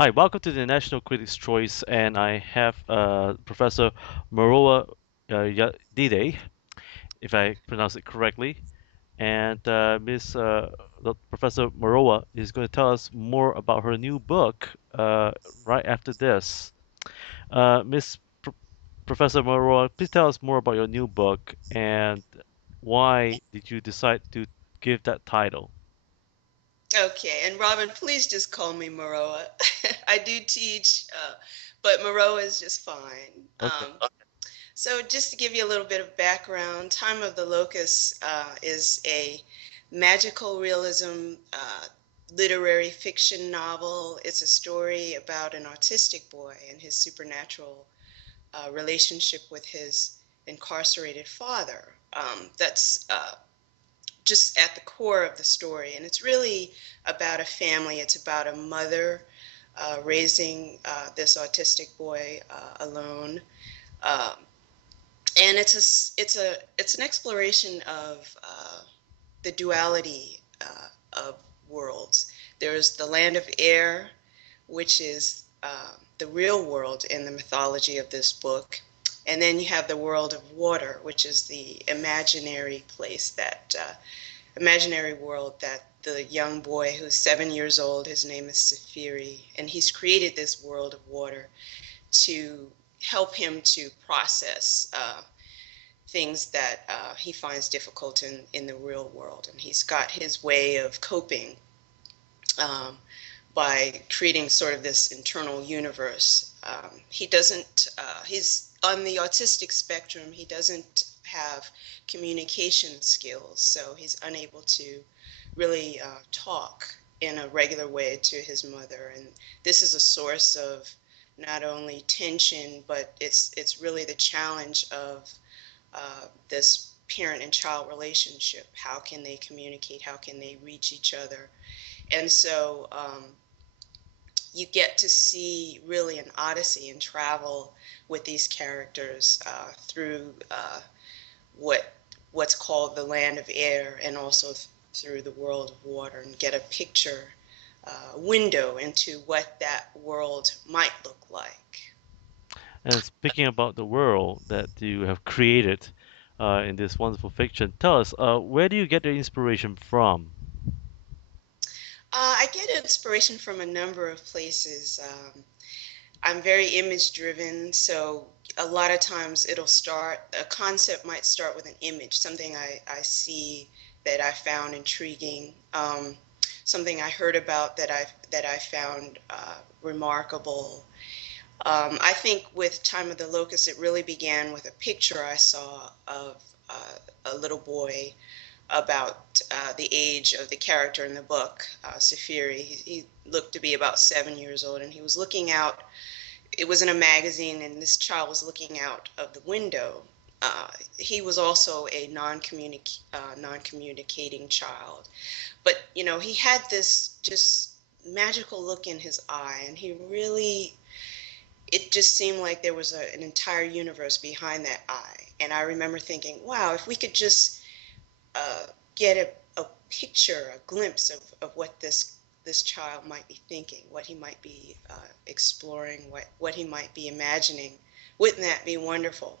Hi, welcome to the National Critics' Choice, and I have Professor Morowa Yejide, if I pronounce it correctly, and Miss Professor Morowa is going to tell us more about her new book right after this. Miss Professor Morowa, please tell us more about your new book and why did you decide to give that title? Okay, and Robin, please just call me Morowa. I do teach, but Morowa is just fine. Okay. So, just to give you a little bit of background, Time of the Locust is a magical realism literary fiction novel. It's a story about an autistic boy and his supernatural relationship with his incarcerated father. That's just at the core of the story. And it's really about a family. It's about a mother raising this autistic boy alone. Um, and it's an exploration of the duality of worlds. There's the land of air, which is the real world in the mythology of this book. And then you have the world of water, which is the imaginary world that the young boy who's 7 years old, his name is Safiri, and he's created this world of water to help him to process things that he finds difficult in the real world. And he's got his way of coping um, by creating sort of this internal universe. He's on the autistic spectrum, he doesn't have communication skills, so he's unable to really talk in a regular way to his mother. And this is a source of not only tension, but it's really the challenge of this parent and child relationship. How can they communicate? How can they reach each other? And so you get to see really an odyssey and travel with these characters through what what's called the land of air, and also through the world of water, and get a picture window into what that world might look like. And speaking about the world that you have created in this wonderful fiction, tell us, where do you get the inspiration from? I get inspiration from a number of places. I'm very image driven, so a lot of times a concept might start with an image, something I see that I found intriguing, something I heard about that I found remarkable. I think with Time of the Locust, it really began with a picture I saw of a little boy about the age of the character in the book, Safiri. He looked to be about 7 years old, and he was looking out. It was in a magazine, and this child was looking out of the window. He was also a non-communicating child, but he had this just magical look in his eye, and it just seemed like there was an entire universe behind that eye. And I remember thinking, wow, if we could just uh, get a picture, a glimpse of what this child might be thinking, what he might be exploring, what he might be imagining. Wouldn't that be wonderful?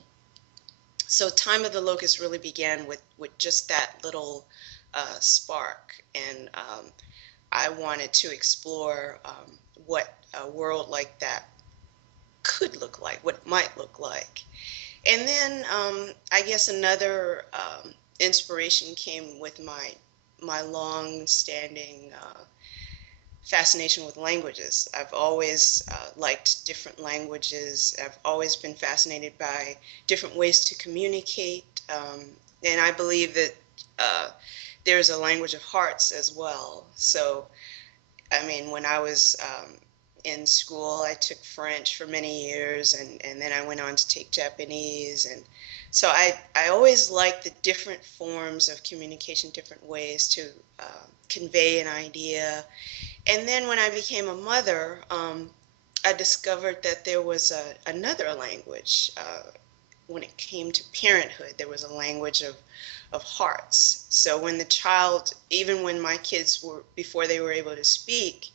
So Time of the Locust really began with just that little spark, and I wanted to explore what a world like that could look like, what it might look like. And then I guess another inspiration came with my long-standing fascination with languages. I've always liked different languages. I've always been fascinated by different ways to communicate, and I believe that there's a language of hearts as well. So I mean, when I was in school, I took French for many years, and then I went on to take Japanese. And so I always liked the different forms of communication, different ways to convey an idea. And then when I became a mother, I discovered that there was another language. When it came to parenthood, there was a language of hearts. So when the child, even when my kids were, before they were able to speak,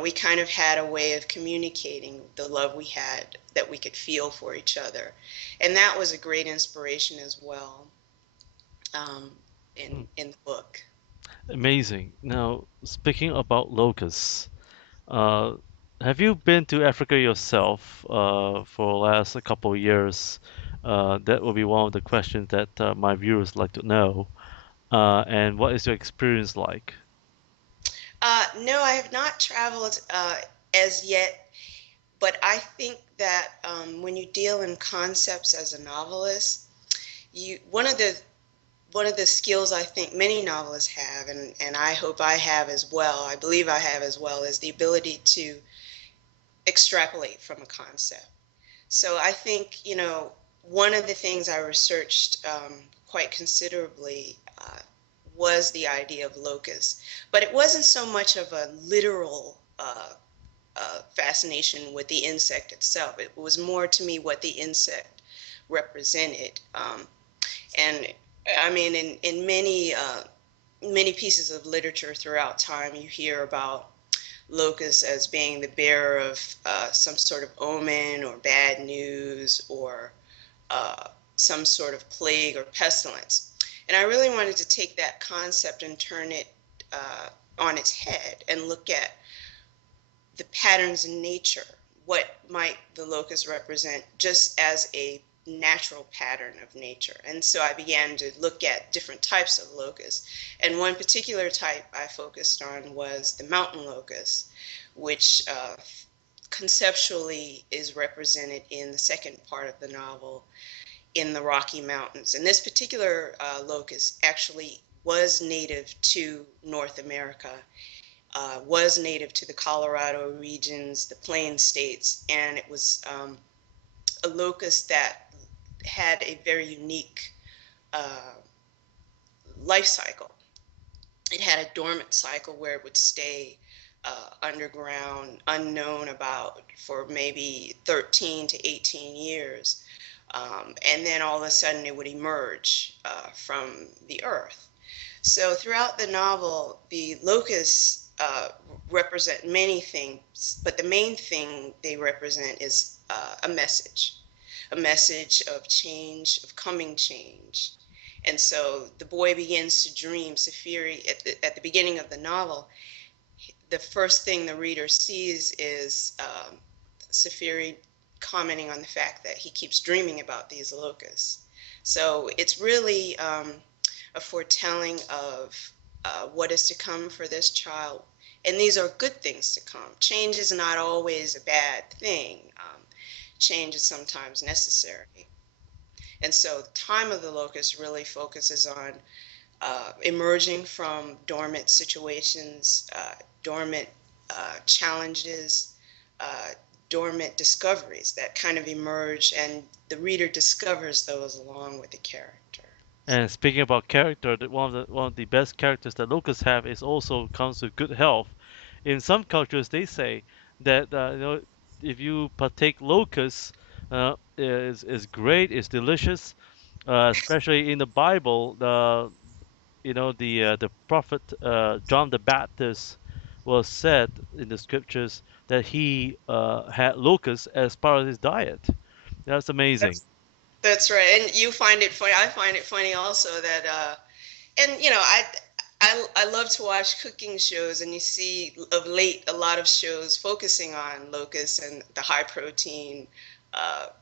we kind of had a way of communicating the love we had that we could feel for each other. And that was a great inspiration as well, um, Hmm. in the book. Amazing. Now, speaking about locusts, uh, have you been to Africa yourself for the last a couple of years? That will be one of the questions that my viewers like to know. And what is your experience like? No, I have not traveled as yet, but I think that when you deal in concepts as a novelist, you one of the skills I think many novelists have, and I hope I have as well, I believe I have as well, is the ability to extrapolate from a concept. So I think, one of the things I researched quite considerably was the idea of locust, but it wasn't so much of a literal fascination with the insect itself. It was more to me what the insect represented. And I mean, in many pieces of literature throughout time, you hear about locusts as being the bearer of some sort of omen or bad news or some sort of plague or pestilence. And I really wanted to take that concept and turn it on its head and look at the patterns in nature. What might the locust represent just as a natural pattern of nature? And so I began to look at different types of locusts. And one particular type I focused on was the mountain locust, which conceptually is represented in the second part of the novel in the Rocky Mountains. And this particular locust actually was native to North America, was native to the Colorado regions, the Plain States, and it was a locust that had a very unique uh, life cycle. It had a dormant cycle where it would stay underground, unknown about, for maybe 13 to 18 years. And then all of a sudden it would emerge from the earth. So throughout the novel, the locusts represent many things, but the main thing they represent is a message of change, of coming change. And so the boy begins to dream. Safiri, at the beginning of the novel, the first thing the reader sees is Safiri commenting on the fact that he keeps dreaming about these locusts. So it's really a foretelling of what is to come for this child. And these are good things to come. Change is not always a bad thing. Change is sometimes necessary. And so the time of the locust really focuses on emerging from dormant situations, dormant challenges, uh, dormant discoveries that kind of emerge, and the reader discovers those along with the character. And speaking about character, one of the best characters that locusts have is also comes with good health. In some cultures, they say that if you partake locusts, is great, is delicious. Especially in the Bible, the prophet John the Baptist was said in the scriptures that he had locusts as part of his diet. That's amazing. That's that's right. And you find it funny. I find it funny also that and I love to watch cooking shows, and you see of late a lot of shows focusing on locusts and the high protein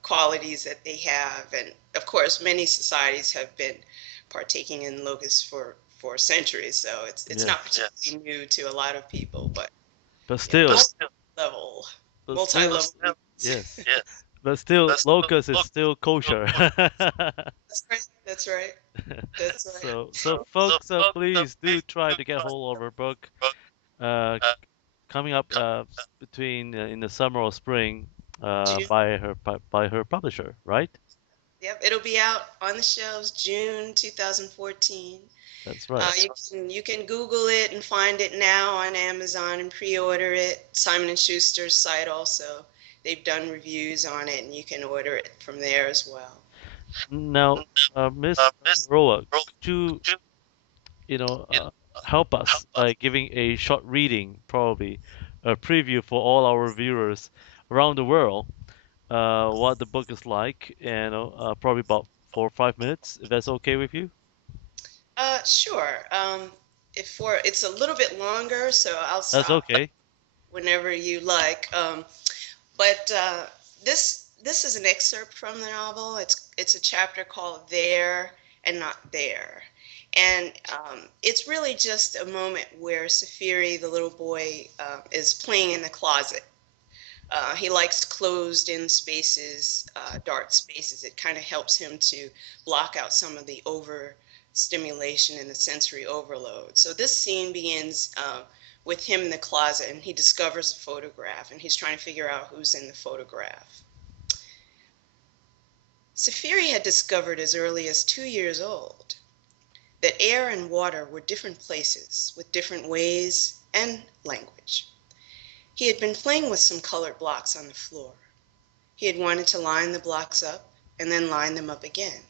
qualities that they have. And of course, many societies have been partaking in locusts for centuries, so it's not Yes, particularly new to a lot of people. But but yeah, still, level, but still, multi-level. yes, but still, locust is still kosher. That's right. That's right. That's right. So folks, please do try to get hold of her book. Uh, Coming up between in the summer or spring June. by her publisher, right? Yep, it'll be out on the shelves June 2014. That's right. You can Google it and find it now on Amazon and pre-order it. Simon and Schuster's site also. They've done reviews on it, and you can order it from there as well. Now, Miss Morowa, could you you know uh, help us by giving a short reading, probably, a preview for all our viewers around the world what the book is like, and probably about 4 or 5 minutes, if that's okay with you. Sure. If for it's a little bit longer, so I'll That's stop okay. whenever you like. But this is an excerpt from the novel. It's a chapter called "There and Not There," and it's really just a moment where Safiri, the little boy, is playing in the closet. He likes closed-in spaces, dark spaces. It kind of helps him to block out some of the overstimulation and the sensory overload. So this scene begins with him in the closet, and he discovers a photograph, and he's trying to figure out who's in the photograph. Safiri had discovered as early as 2 years old that air and water were different places with different ways and language. He had been playing with some colored blocks on the floor. He had wanted to line the blocks up and then line them up again.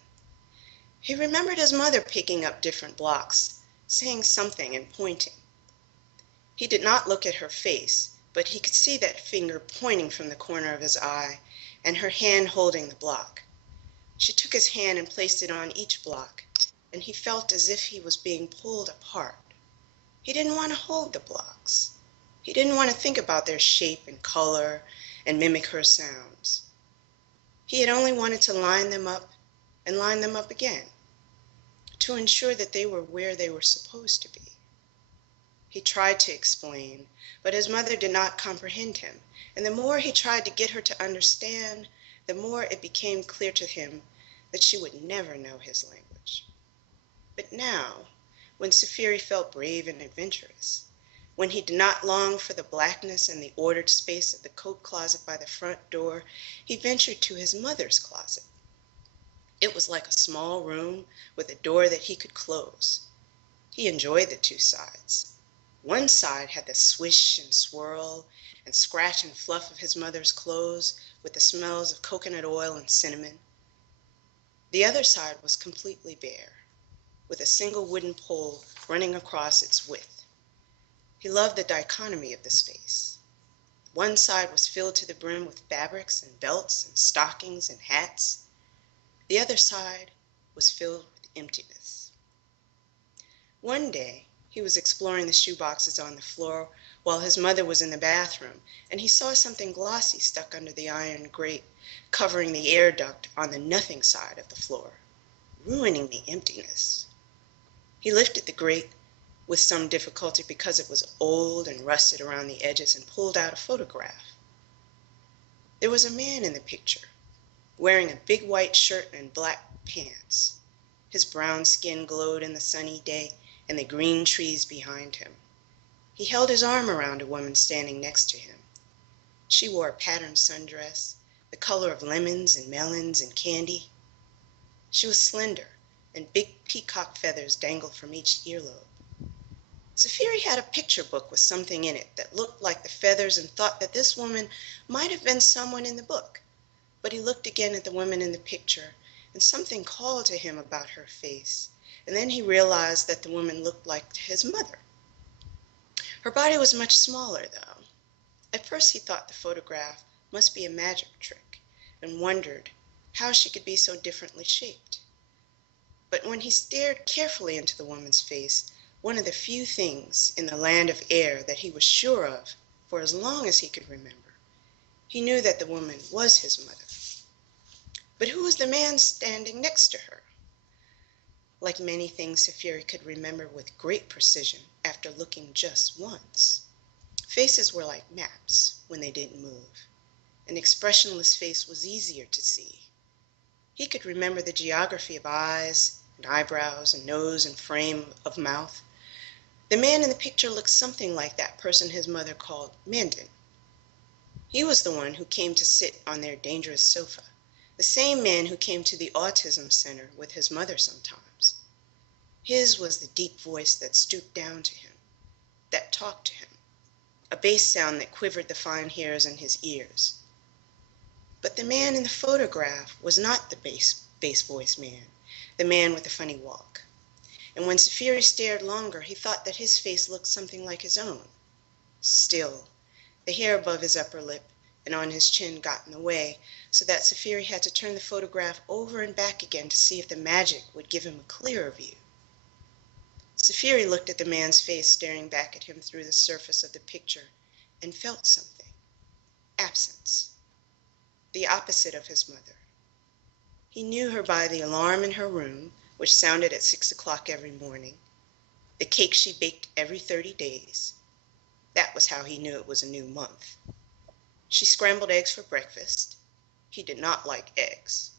He remembered his mother picking up different blocks, saying something and pointing. He did not look at her face, but he could see that finger pointing from the corner of his eye and her hand holding the block. She took his hand and placed it on each block, and he felt as if he was being pulled apart. He didn't want to hold the blocks. He didn't want to think about their shape and color and mimic her sounds. He had only wanted to line them up and line them up again, to ensure that they were where they were supposed to be. He tried to explain, but his mother did not comprehend him, and the more he tried to get her to understand, the more it became clear to him that she would never know his language. But now, when Safiri felt brave and adventurous, when he did not long for the blackness and the ordered space of the coat closet by the front door, he ventured to his mother's closet. It was like a small room with a door that he could close. He enjoyed the two sides. One side had the swish and swirl and scratch and fluff of his mother's clothes with the smells of coconut oil and cinnamon. The other side was completely bare, with a single wooden pole running across its width. He loved the dichotomy of the space. One side was filled to the brim with fabrics and belts and stockings and hats. The other side was filled with emptiness. One day he was exploring the shoe boxes on the floor while his mother was in the bathroom, and he saw something glossy stuck under the iron grate, covering the air duct on the nothing side of the floor, ruining the emptiness. He lifted the grate with some difficulty because it was old and rusted around the edges, and pulled out a photograph. There was a man in the picture, wearing a big white shirt and black pants. His brown skin glowed in the sunny day and the green trees behind him. He held his arm around a woman standing next to him. She wore a patterned sundress, the color of lemons and melons and candy. She was slender, and big peacock feathers dangled from each earlobe. Safiri had a picture book with something in it that looked like the feathers, and thought that this woman might have been someone in the book. But he looked again at the woman in the picture, and something called to him about her face, and then he realized that the woman looked like his mother. Her body was much smaller, though. At first he thought the photograph must be a magic trick, and wondered how she could be so differently shaped. But when he stared carefully into the woman's face, one of the few things in the land of air that he was sure of for as long as he could remember, he knew that the woman was his mother. But who was the man standing next to her? Like many things Safiri could remember with great precision after looking just once, faces were like maps when they didn't move. An expressionless face was easier to see. He could remember the geography of eyes and eyebrows and nose and frame of mouth. The man in the picture looked something like that person his mother called Mandan. He was the one who came to sit on their dangerous sofa, the same man who came to the autism center with his mother sometimes. His was the deep voice that stooped down to him, that talked to him, a bass sound that quivered the fine hairs in his ears. But the man in the photograph was not the bass voice man, the man with the funny walk. And when Safiri stared longer, he thought that his face looked something like his own, still, The hair above his upper lip and on his chin got in the way, so that Safiri had to turn the photograph over and back again to see if the magic would give him a clearer view. Safiri looked at the man's face staring back at him through the surface of the picture and felt something. Absence. The opposite of his mother. He knew her by the alarm in her room, which sounded at 6 o'clock every morning, the cake she baked every 30 days. That was how he knew it was a new month. She scrambled eggs for breakfast. He did not like eggs,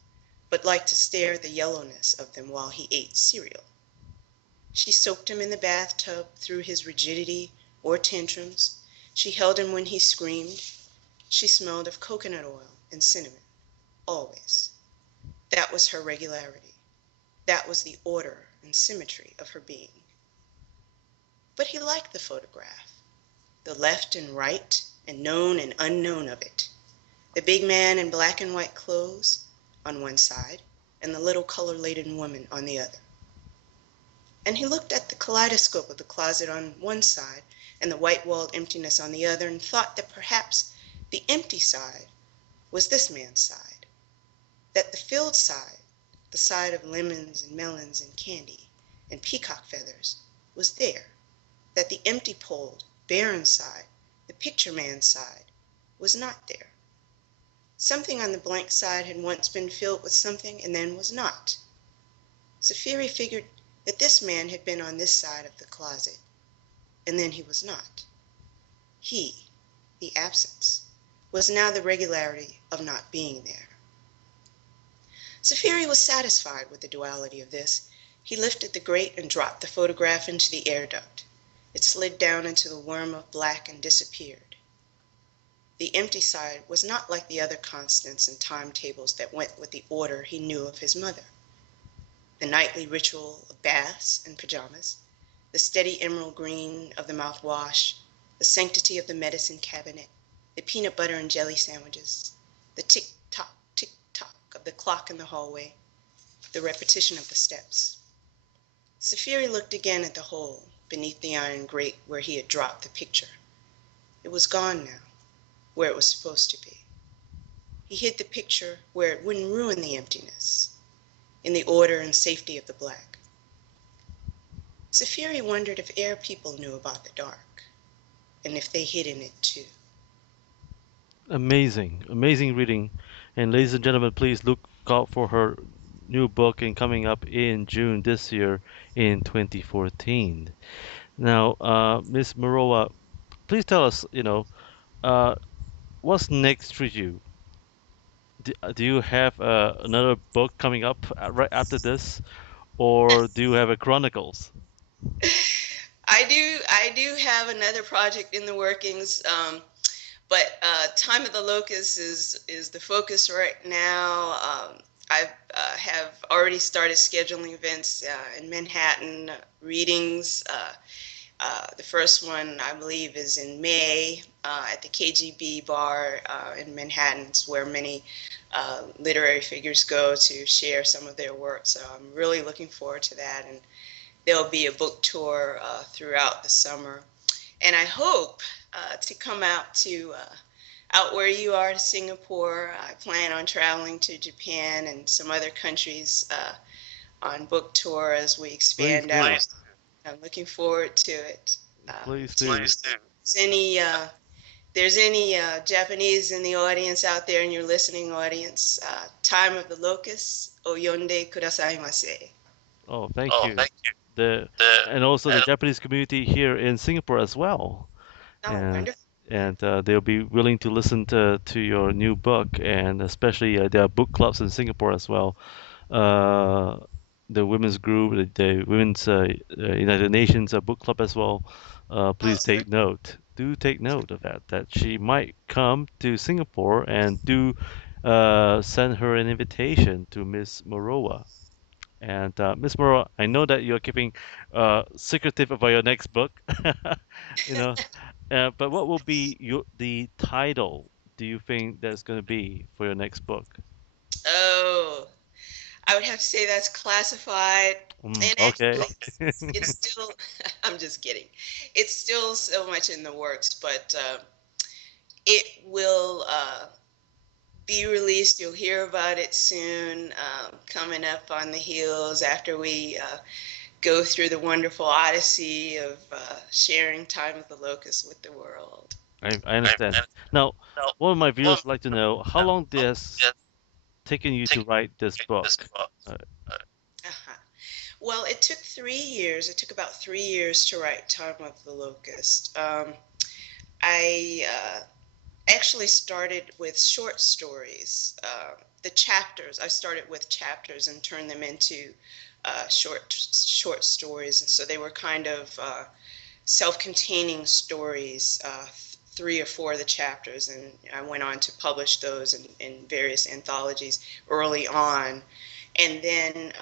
but liked to stare at the yellowness of them while he ate cereal. She soaked him in the bathtub through his rigidity or tantrums. She held him when he screamed. She smelled of coconut oil and cinnamon, always. That was her regularity. That was the order and symmetry of her being. But he liked the photograph, the left and right and known and unknown of it. The big man in black and white clothes on one side and the little color-laden woman on the other. And he looked at the kaleidoscope of the closet on one side and the white-walled emptiness on the other and thought that perhaps the empty side was this man's side, that the filled side, the side of lemons and melons and candy and peacock feathers, was there, that the empty-poled, barren side, the picture man's side, was not there. Something on the blank side had once been filled with something and then was not. Safiri figured that this man had been on this side of the closet, and then he was not. He, the absence, was now the regularity of not being there. Safiri was satisfied with the duality of this. He lifted the grate and dropped the photograph into the air duct. It slid down into the worm of black and disappeared. The empty side was not like the other constants and timetables that went with the order he knew of his mother. The nightly ritual of baths and pajamas, the steady emerald green of the mouthwash, the sanctity of the medicine cabinet, the peanut butter and jelly sandwiches, the tick-tock of the clock in the hallway, the repetition of the steps. Safiri looked again at the hole beneath the iron grate where he had dropped the picture. It was gone now, where it was supposed to be. He hid the picture where it wouldn't ruin the emptiness, in the order and safety of the black. Safiri wondered if air people knew about the dark, and if they hid in it too. Amazing, amazing reading. And ladies and gentlemen, please look out for her new book and coming up in June this year in 2014. Now, Miss Morowa, please tell us, uh, what's next for you? Do you have another book coming up right after this, or do you have a Chronicles? I do have another project in the workings, but Time of the Locust is the focus right now. I have already started scheduling events in Manhattan, readings. The first one, I believe, is in May at the KGB bar in Manhattan. It's where many literary figures go to share some of their work. So I'm really looking forward to that. And there'll be a book tour throughout the summer. And I hope to come out where you are to Singapore. I plan on traveling to Japan and some other countries on book tour as we Please expand do. out. I'm looking forward to it. Please do. If there's any Japanese in the audience out there in your listening audience, Time of the Locust, oyonde kudasai. Oh, thank you. The and also the Japanese community here in Singapore as well. Oh, And wonderful. they'll be willing to listen to your new book, and especially there are book clubs in Singapore as well. Uh, the women's group, the women's United Nations book club as well. Oh, Please take note. Do take note of that. That she might come to Singapore, and do send her an invitation to Miss Morowa. And Miss Morowa, I know that you're keeping secretive about your next book, you know, but what will be the title? Do you think that's going to be for your next book? oh, I would have to say that's classified. And Okay. actually, it's still, I'm just kidding. It's still so much in the works, but It will be released. You'll hear about it soon, coming up on the heels after we go through the wonderful odyssey of sharing time of the locust with the world. I understand. Now, one of my viewers would like to know how long this taken you to write this book. Uh-huh. Well, it took 3 years. It took about 3 years to write Time of the Locust. I actually started with short stories. The chapters, I started with chapters and turned them into short stories. And so they were kind of self-containing stories, 3 or 4 of the chapters, and I went on to publish those in various anthologies early on. And then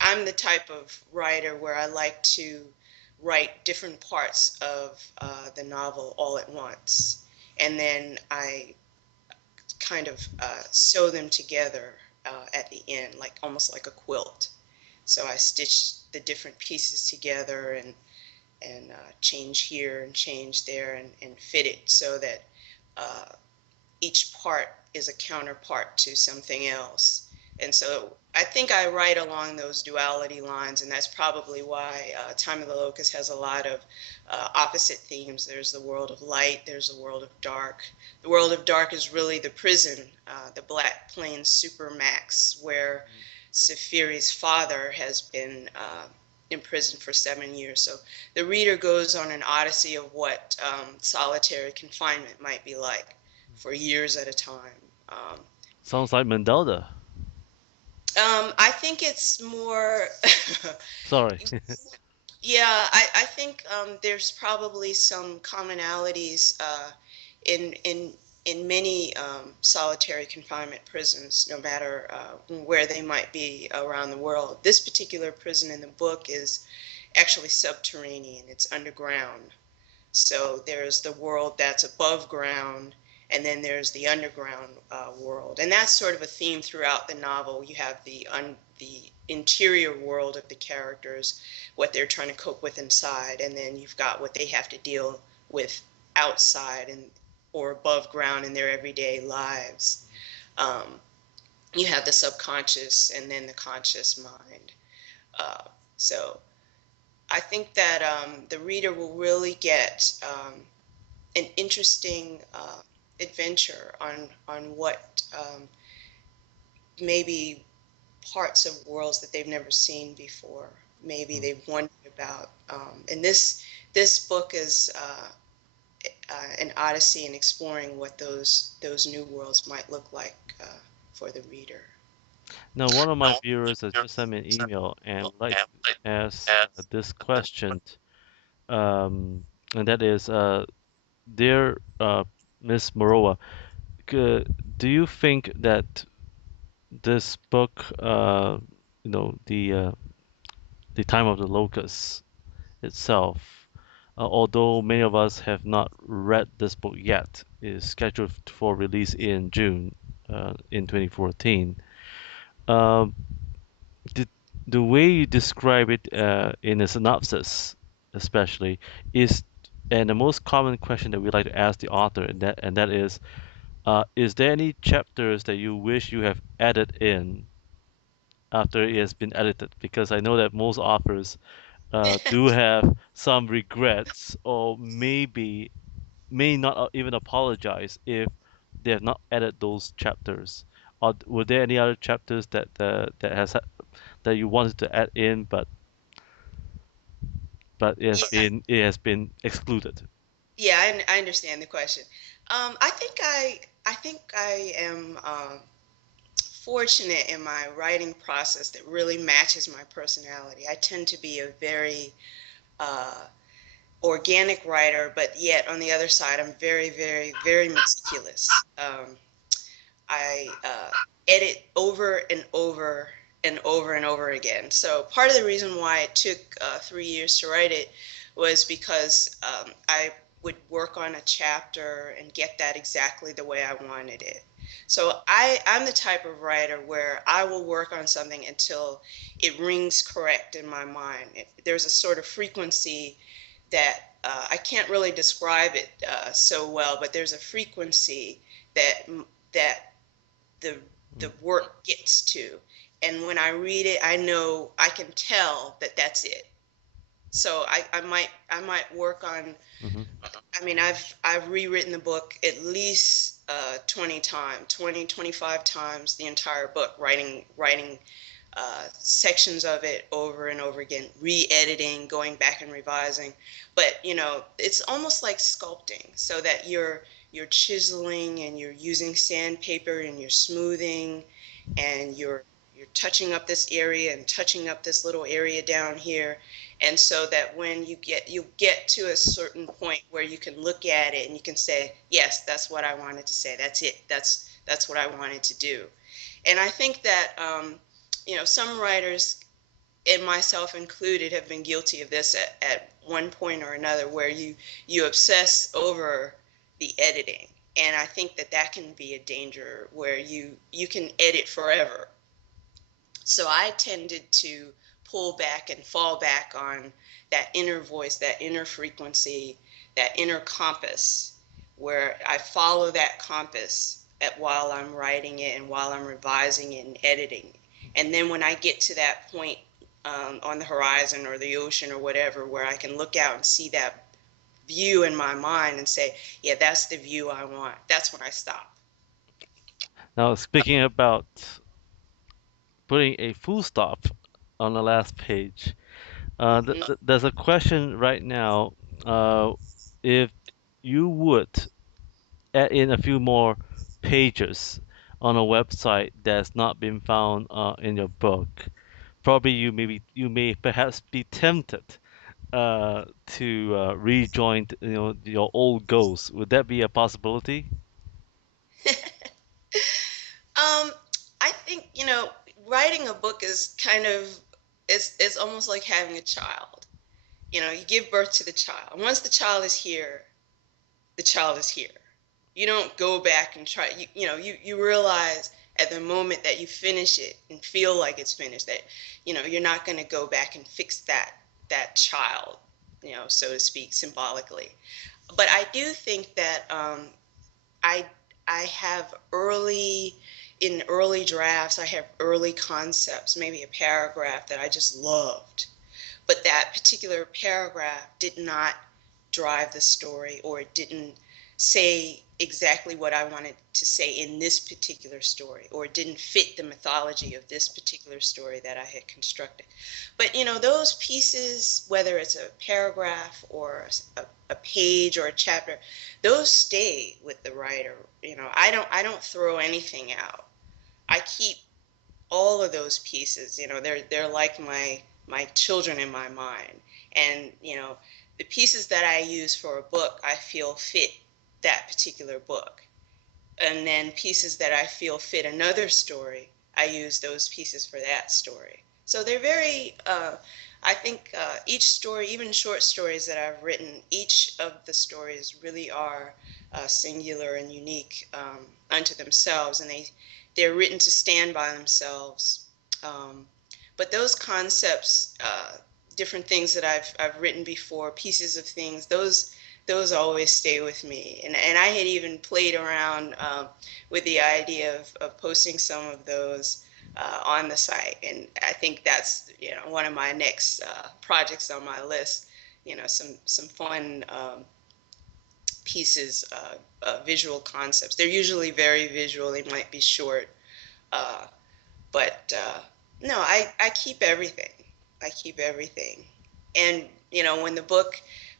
I'm the type of writer where I like to write different parts of the novel all at once. And then I kind of sew them together at the end, like almost like a quilt. So I stitch the different pieces together and change here and change there and fit it so that uh, each part is a counterpart to something else. And so I think I write along those duality lines, and that's probably why Time of the Locust has a lot of opposite themes. There's the world of light, there's the world of dark. The world of dark is really the prison, the Black Plains Supermax, where Safiri's father has been imprisoned for 7 years. So the reader goes on an odyssey of what solitary confinement might be like for years at a time. Um, Sounds like Mandela. I think it's more, Sorry. yeah, I think there's probably some commonalities in in many solitary confinement prisons, no matter where they might be around the world. This particular prison in the book is actually subterranean. It's underground. So there's the world that's above ground, and then there's the underground world, and that's sort of a theme throughout the novel. You have the interior world of the characters, what they're trying to cope with inside, and then you've got what they have to deal with outside and or above ground in their everyday lives. Um, you have the subconscious and then the conscious mind. Uh, so I think that the reader will really get an interesting adventure on what maybe parts of worlds that they've never seen before. Maybe Mm. they've wondered about. And this book is an odyssey in exploring what those new worlds might look like for the reader. Now, one of my viewers has just sent me an email and would like to ask this question, um, and that is, dear Miss Morowa, c- do you think that this book, the Time of the Locust itself, although many of us have not read this book yet, is scheduled for release in June, in 2014. Um, the, the way you describe it in a synopsis, especially, is and the most common question that we like to ask the author, and that is there any chapters that you wish you have added in after it has been edited? Because I know that most authors do have some regrets, or maybe may not even apologize if they have not added those chapters. Or were there any other chapters that you wanted to add in, but Yeah, it has been excluded? yeah, I understand the question. I think I am fortunate in my writing process that really matches my personality. I tend to be a very uh, organic writer, but yet on the other side, I'm very, very, very meticulous. I edit over and over and over and over again. So part of the reason why it took 3 years to write it was because I would work on a chapter and get that exactly the way I wanted it. So I'm the type of writer where I will work on something until it rings correct in my mind. There's a sort of frequency that I can't really describe it so well, but there's a frequency that that the Mm-hmm. the work gets to, and when I read it, I know I can tell that that's it. So I might work on. Mm-hmm. I mean, I've rewritten the book at least 20 times, 20, 25 times the entire book, writing sections of it over and over again, re-editing, going back and revising. But it's almost like sculpting, so that you're chiseling and you're using sandpaper and you're smoothing and you're touching up this area and touching up this little area down here. And so that when you get to a certain point where you can look at it and you can say, yes, that's what I wanted to say. That's it. That's what I wanted to do. And I think that some writers, and myself included, have been guilty of this at one point or another, where you obsess over the editing. And I think that that can be a danger, where you can edit forever. So I tended to pull back and fall back on that inner voice, that inner frequency, that inner compass, where I follow that compass while I'm writing it and while I'm revising it and editing. And then when I get to that point on the horizon or the ocean or whatever, where I can look out and see that view in my mind and say, yeah, that's the view I want, that's when I stop. Now, speaking about putting a full stop on the last page, Mhm. there's a question right now. If you would add in a few more pages on a website that's not been found in your book, probably you may perhaps be tempted to rejoin your old goals. Would that be a possibility? Um, I think, writing a book is kind of, it's almost like having a child. You give birth to the child. And once the child is here, the child is here. You don't go back and try, you realize at the moment that you finish it and feel like it's finished, that, you're not going to go back and fix that child, so to speak, symbolically. But I do think that I I have in early drafts, I have early concepts, maybe a paragraph that I just loved, but that particular paragraph did not drive the story, or it didn't say exactly what I wanted to say in this particular story, or it didn't fit the mythology of this particular story that I had constructed. But those pieces, whether it's a paragraph or a page or a chapter, those stay with the writer. I don't throw anything out. I keep all of those pieces. They're like my children in my mind. And the pieces that I use for a book, I feel fit that particular book. And then pieces that I feel fit another story, I use those pieces for that story. So they're very, I think each story, even short stories that I've written, each of the stories really are singular and unique unto themselves, and they're written to stand by themselves. Um, but those concepts, different things that I've written before, pieces of things, those always stay with me. And I had even played around with the idea of posting some of those on the site. And I think that's one of my next projects on my list. Some fun pieces, visual concepts. They're usually very visual. They might be short, uh, but no, I keep everything. I keep everything. And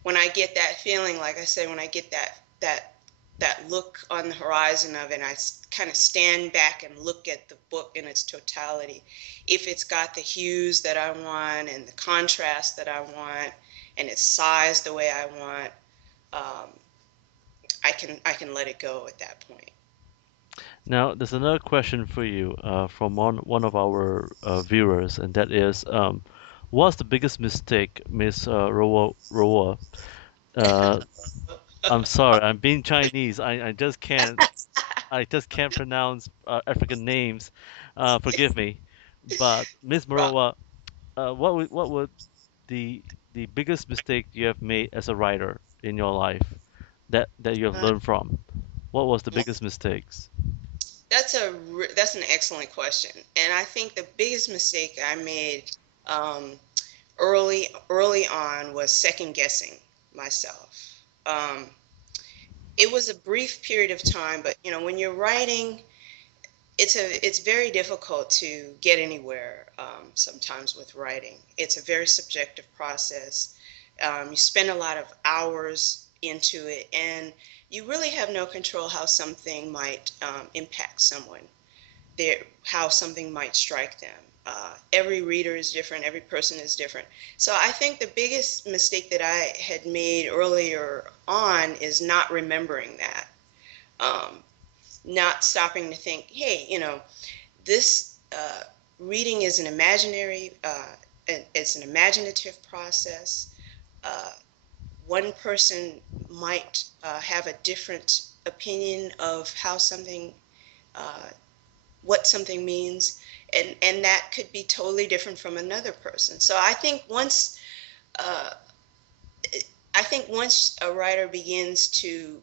when I get that feeling, like I said, when I get that look on the horizon of it, and I kind of stand back and look at the book in its totality. If it's got the hues that I want and the contrast that I want, and it's sized the way I want, um, I can let it go at that point. Now, there's another question for you from one of our viewers, and that is, what's the biggest mistake Miss Roa? Uh, I'm sorry, I'm being Chinese. I just can't pronounce African names. Forgive me. But Miss Rock. Morowa, what would the the biggest mistake you have made as a writer in your life that you have Uh, learned from? What was the well, biggest mistakes? that's an excellent question, and I think the biggest mistake I made um, early on was second guessing myself. Um, it was a brief period of time, but when you're writing, it's very difficult to get anywhere sometimes with writing. It's a very subjective process. You spend a lot of hours into it, and you really have no control how something might impact someone, how something might strike them. Every reader is different, every person is different. So I think the biggest mistake that I had made earlier on is not remembering that. Um, Not stopping to think, hey, this reading is an it's an imaginative process. Uh, One person might have a different opinion of how something, uh, what something means, and that could be totally different from another person. So uh, I think once a writer begins to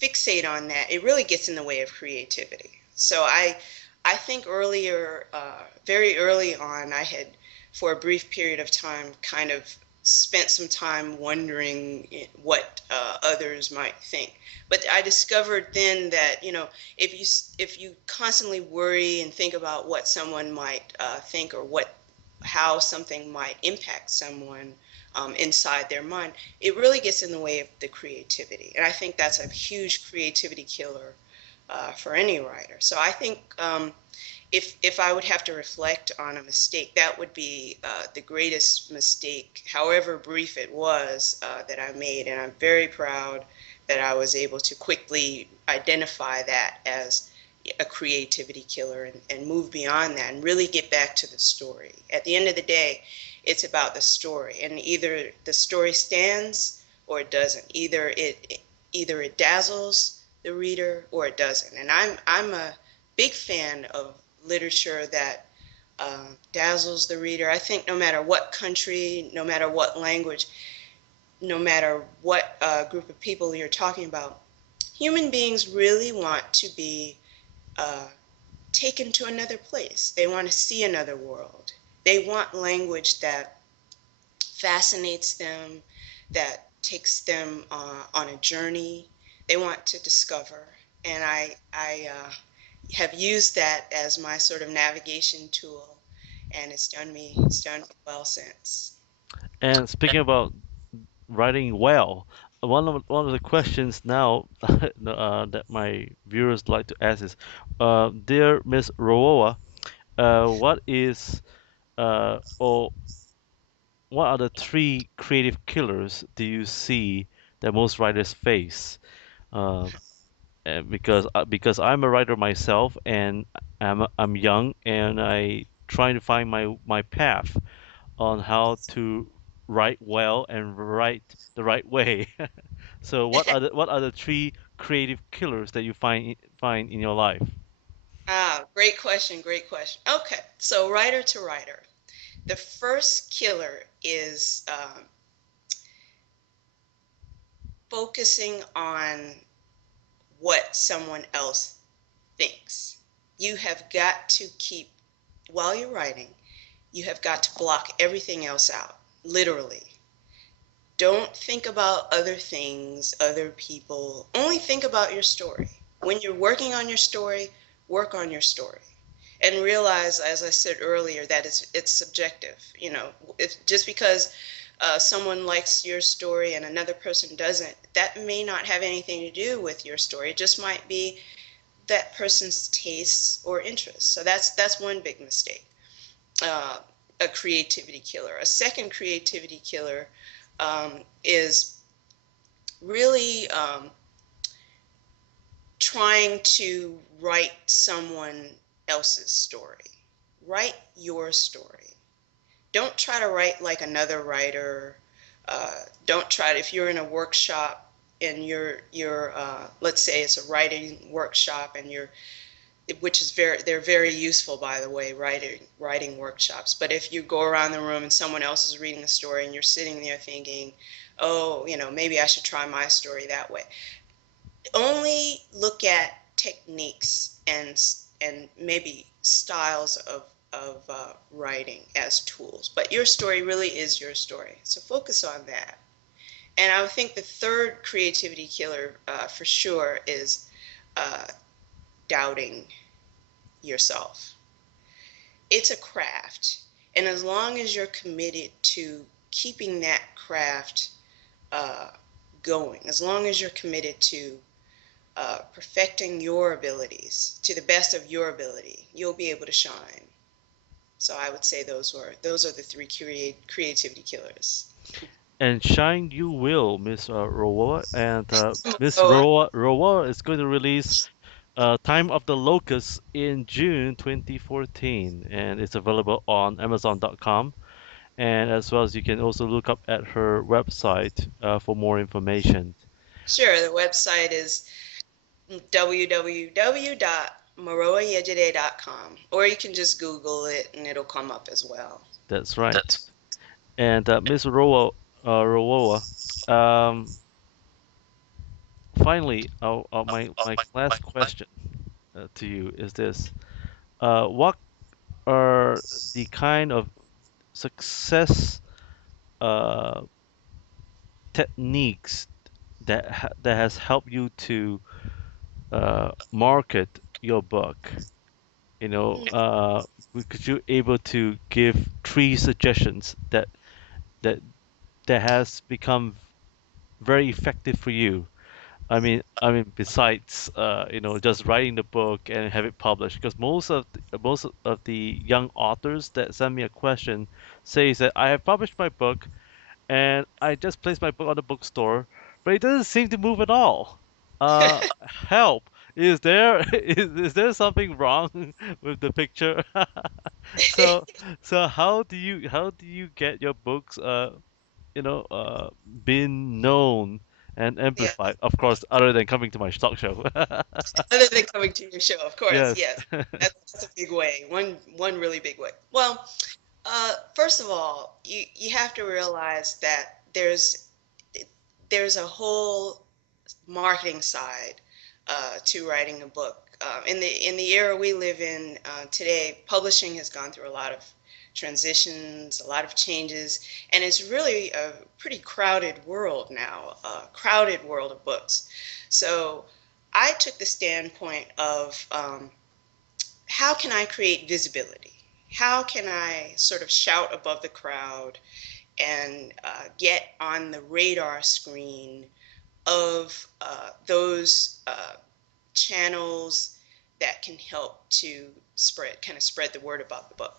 fixate on that, it really gets in the way of creativity. So I think very early on, I had, for a brief period of time, kind of spent some time wondering what others might think. But I discovered then that if you constantly worry and think about what someone might think, or how something might impact someone inside their mind, it really gets in the way of the creativity. And I think that's a huge creativity killer for any writer. So I think if I would have to reflect on a mistake, that would be the greatest mistake, however brief it was, that I made. And I'm very proud that I was able to quickly identify that as a creativity killer, and move beyond that and really get back to the story. At the end of the day, it's about the story, and either the story stands or it doesn't. Either it dazzles the reader or it doesn't. And I'm a big fan of literature that dazzles the reader. I think no matter what country, no matter what language, no matter what group of people you're talking about, human beings really want to be uh, taken to another place. They want to see another world. They want language that fascinates them, that takes them on a journey. They want to discover. And I have used that as my sort of navigation tool, and it's done me well since. And speaking about writing well, one of the questions now that my viewers like to ask is, dear Miss Rowoa, or what are the three creative killers do you see that most writers face? Uh, because I'm a writer myself, and I'm young, and I trying to find my path on how to write well and write the right way. So what are the three creative killers that you find in your life? Great question, great question. Okay, so writer to writer. The first killer is focusing on what someone else thinks. You have got to keep, while you're writing, you have got to block everything else out, literally. Don't think about other things, other people. Only think about your story. When you're working on your story, work on your story. And realize, as I said earlier, that it's subjective. If just because someone likes your story and another person doesn't, that may not have anything to do with your story. It just might be that person's tastes or interests. So that's one big mistake, uh, a creativity killer. A second creativity killer is really trying to write someone else's story. Write your story. Don't try to write like another writer. Don't try to, if you're in a workshop and you're let's say it's a writing workshop, and which is they're very useful, by the way, writing workshops. But if you go around the room and someone else is reading a story and you're sitting there thinking, oh, maybe I should try my story that way, only look at techniques and maybe styles of writing as tools. But your story really is your story, so focus on that. And I would think the third creativity killer, for sure, is uh, doubting yourself. It's a craft, and as long as you're committed to keeping that craft uh, going, as long as you're committed to perfecting your abilities to the best of your ability, you'll be able to shine. So I would say those are the three creativity killers. And shine you will, Miss Rowoa. And Miss Oh, Rowoa is going to release Time of the Locust in June 2014, and it's available on Amazon.com. And as well as you can also look up at her website for more information. sure. The website is www.morowayejide.com, or you can just Google it and it'll come up as well. That's right. And Miss Rowoa, um, finally, my last question to you is this: what are the kind of success uh, techniques that has helped you to market your book? You know, could you able to give three suggestions that that has become very effective for you? I mean, besides just writing the book and have it published, because most of the young authors that send me a question says that I have published my book and I just placed my book on the bookstore, but it doesn't seem to move at all. Help! Is there something wrong with the picture? So so how do you get your books being known and Yeah. amplified? Of course, other than coming to my stock show. Other than coming to your show, of course, Yes. yes. That's a big way. One really big way. Well, first of all, you have to realize that there's a whole marketing side to writing a book. In the era we live in today, publishing has gone through a lot of transitions, a lot of changes, and it's really a pretty crowded world now, a crowded world of books. So I took the standpoint of how can I create visibility? How can I sort of shout above the crowd and get on the radar screen of those channels that can help to spread the word about the book.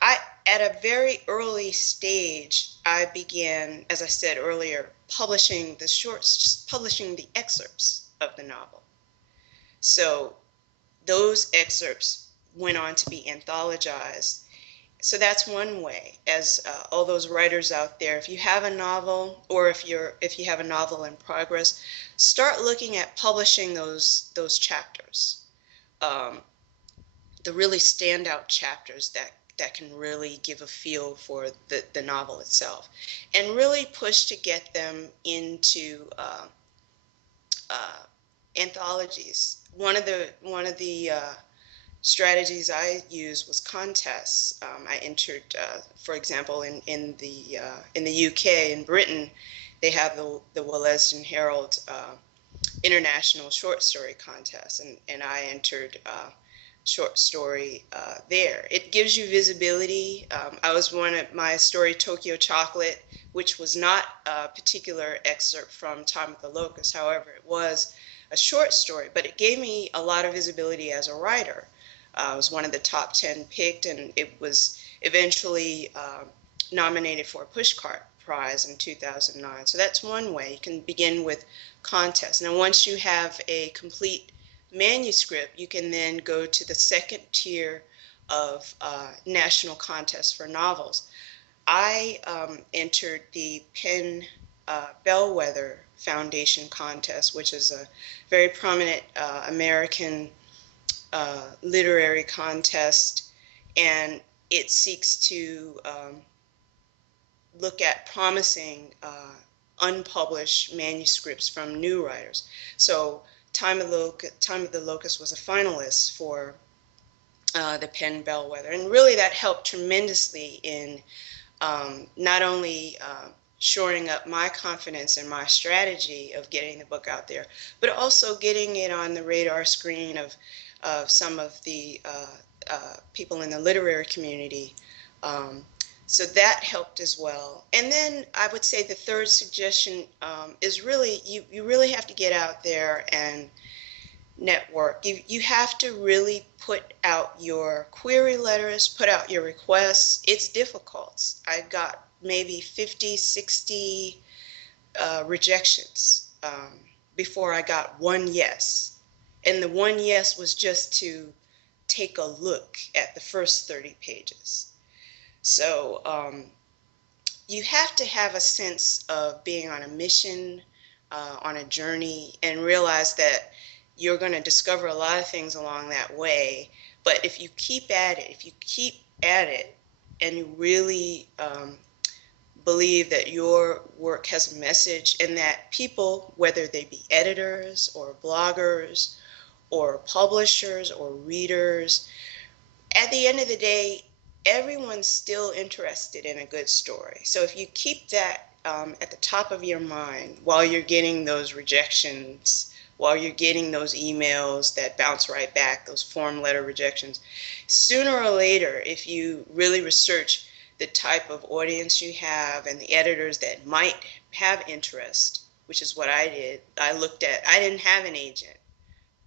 I, at a very early stage, I began, as I said earlier, publishing the excerpts of the novel. So those excerpts went on to be anthologized. So that's one way. As all those writers out there, if you have a novel, or if you have a novel in progress, start looking at publishing those chapters, um, the really standout chapters that can really give a feel for the novel itself, and really push to get them into uh, anthologies. One of the strategies I used was contests. I entered, for example, in the UK, in Britain, they have the Wellesden Herald International Short Story Contest, and I entered short story there. It gives you visibility. I was one of my story Tokyo Chocolate, which was not a particular excerpt from Time of the Locust. However, it was a short story, but it gave me a lot of visibility as a writer. I was one of the top 10 picked, and it was eventually nominated for a Pushcart Prize in 2009. So that's one way. You can begin with contests. Now, once you have a complete manuscript, you can then go to the second tier of national contests for novels. I entered the Penn Bellwether Foundation contest, which is a very prominent American literary contest, and it seeks to look at promising unpublished manuscripts from new writers. So Time of the Locust was a finalist for the Penn Bellwether, and really that helped tremendously in not only shoring up my confidence in my strategy of getting the book out there, but also getting it on the radar screen of some of the people in the literary community. Um, so that helped as well. And then I would say the third suggestion is really you really have to get out there and network. You have to really put out your query letters, put out your requests. It's difficult. I got maybe 50, 60 rejections before I got one yes. And the one yes was just to take a look at the first 30 pages. So you have to have a sense of being on a mission, on a journey, and realize that you're going to discover a lot of things along that way. But if you keep at it, if you keep at it, and you really believe that your work has a message and that people, whether they be editors or bloggers or publishers or readers, at the end of the day, everyone's still interested in a good story. So if you keep that at the top of your mind while you're getting those rejections, while you're getting those emails that bounce right back, those form letter rejections, sooner or later, if you really research the type of audience you have and the editors that might have interest, which is what I did, I didn't have an agent.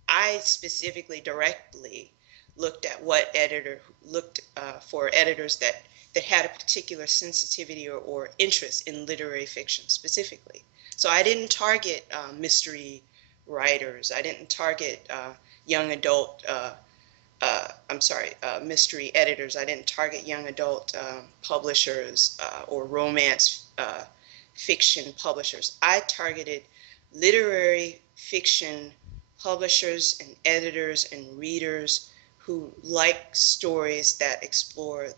I specifically directly looked at what editor looked for editors that had a particular sensitivity or interest in literary fiction specifically. So I didn't target mystery writers. I didn't target young adult. I'm sorry, mystery editors. I didn't target young adult publishers or romance fiction publishers. I targeted literary fiction publishers and editors and readers who like stories that explore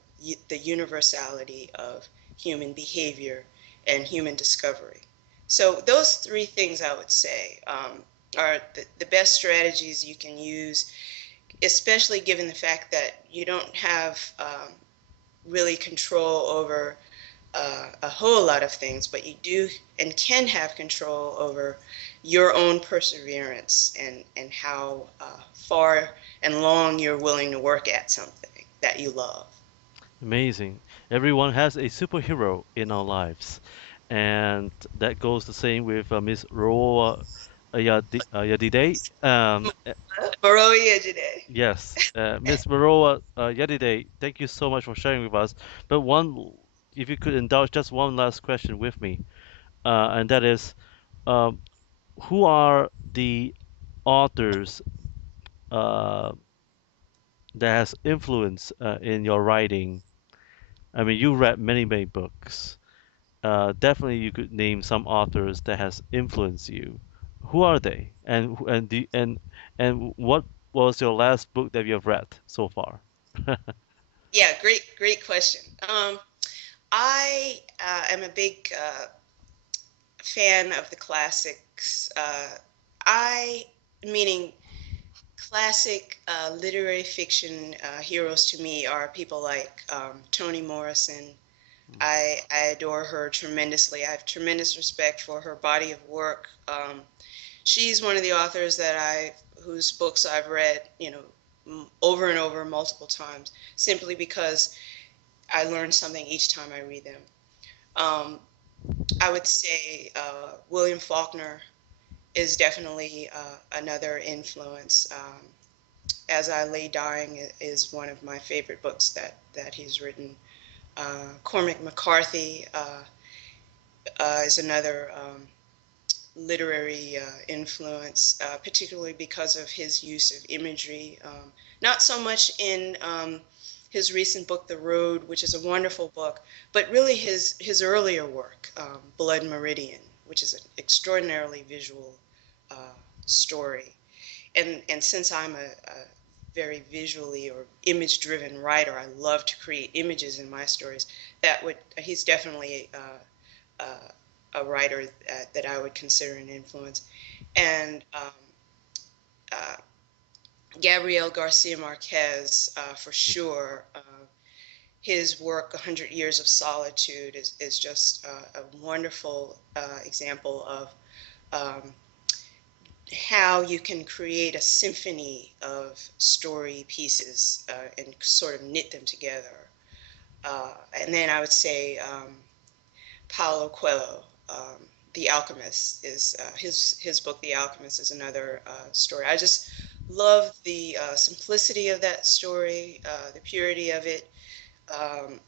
the universality of human behavior and human discovery. So those three things I would say are the best strategies you can use, especially given the fact that you don't have really control over a whole lot of things, but you do and can have control over your own perseverance and how far and long you're willing to work at something that you love. Amazing. Everyone has a superhero in our lives, and that goes the same with Miss Morowa Yejide. Morowa Yejide. Yes, Miss Morowa Yejide, thank you so much for sharing with us. But if you could indulge just one last question with me, and that is, um, who are the authors uh, that has influence in your writing? I mean, you read many, many books. Definitely, you could name some authors that has influenced you. Who are they? And what was your last book that you have read so far? Yeah, great question. I am a big fan of the classics. I meaning classic literary fiction heroes to me are people like Toni Morrison. I adore her tremendously. I have tremendous respect for her body of work. She's one of the authors whose books I've read, over and over multiple times, simply because I learn something each time I read them. Um, I would say William Faulkner is definitely another influence. As I Lay Dying is one of my favorite books that he's written. Cormac McCarthy is another literary influence, particularly because of his use of imagery. Not so much in his recent book, The Road, which is a wonderful book, but really his earlier work, Blood Meridian, which is an extraordinarily visual story. And since I'm very visually or image driven writer. I love to create images in my stories. He's definitely a writer that I would consider an influence. And uh, Gabriel Garcia Marquez, for sure. His work, 100 Years of Solitude, is just a wonderful example of um, how you can create a symphony of story pieces and sort of knit them together. And then I would say Paulo Coelho, The Alchemist, is his book. The Alchemist is another story. I just love the simplicity of that story, the purity of it, um,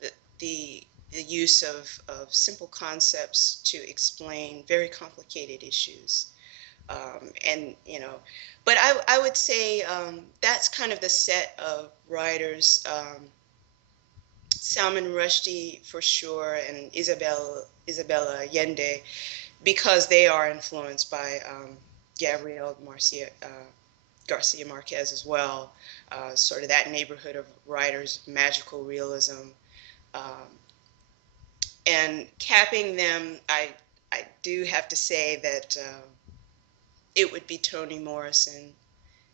the, the the use of simple concepts to explain very complicated issues. And but I would say that's kind of the set of writers. Salman Rushdie for sure, and Isabella Allende, because they are influenced by Gabriel Garcia Marquez as well. Sort of that neighborhood of writers, magical realism, um, and capping them. I do have to say that it would be Toni Morrison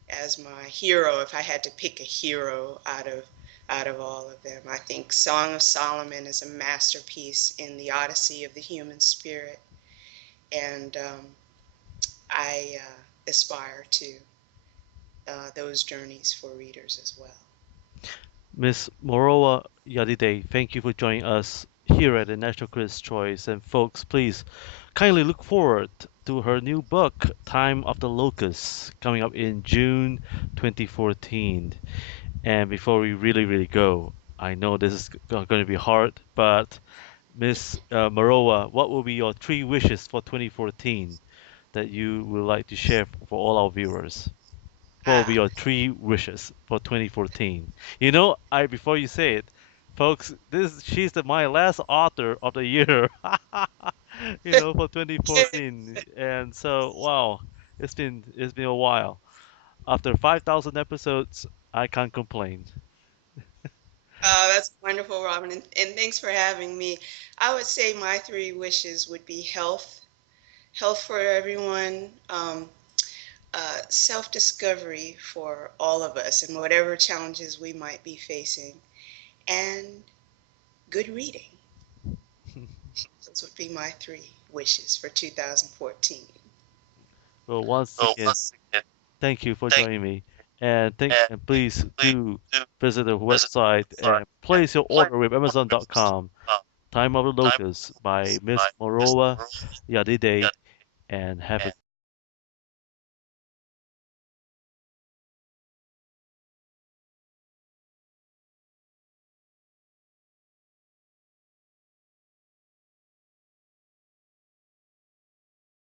as my hero if I had to pick a hero out of all of them. I think Song of Solomon is a masterpiece in the odyssey of the human spirit, and I aspire to those journeys for readers as well. Miss Morowa Yadide, thank you for joining us here at the National Critics' Choice. And folks, please kindly look forward to her new book, Time of the Locust, coming up in June 2014. And before we really go, I know this is going to be hard, but Miss Morowa, what will be your three wishes for 2014 that you would like to share for all our viewers? What will be Ah, your three wishes for 2014? You know, I before you say it, folks, this she's my last author of the year. For 2014, and so wow, it's been a while. After 5,000 episodes, I can't complain. that's wonderful, Robin, and thanks for having me. I would say my three wishes would be health for everyone, self-discovery for all of us and whatever challenges we might be facing, and good reading. Those would be my three wishes for 2014. Well, once again, thank you for joining me, and please do visit the website and place your order with Amazon.com. Time of the Locust by Miss Morowa Yadide, and have a